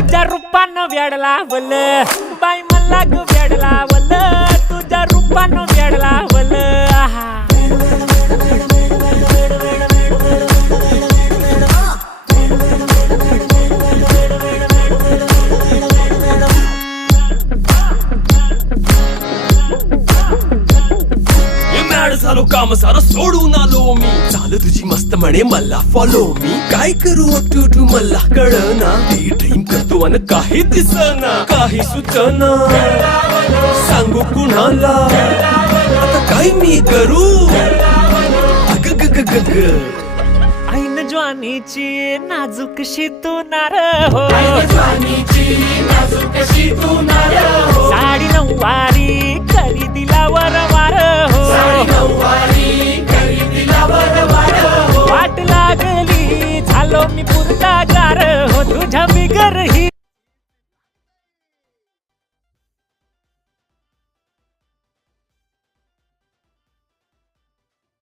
तुझ्या रूपानं वेड लावल बाई मला ग वेड लावल तुझ्या रूपानं वेड लावल आहा झालो काम सारं सोडून आलो मी चाल तुझी मस्त म्हणे मला फॉलो मी काय करू टू मला कळना ती ड्रीम करतो अन काही दिसना काही सुचना सांगू कुणाला आता काय मी करू अग ग ग ग ग ऐन ज्वानीची नाजूकशी तू नार हो साडी नऊवारी करी दिला वरवार हो वाट लागली झालो मी पुरता गार हो तुझ्या बिगर ही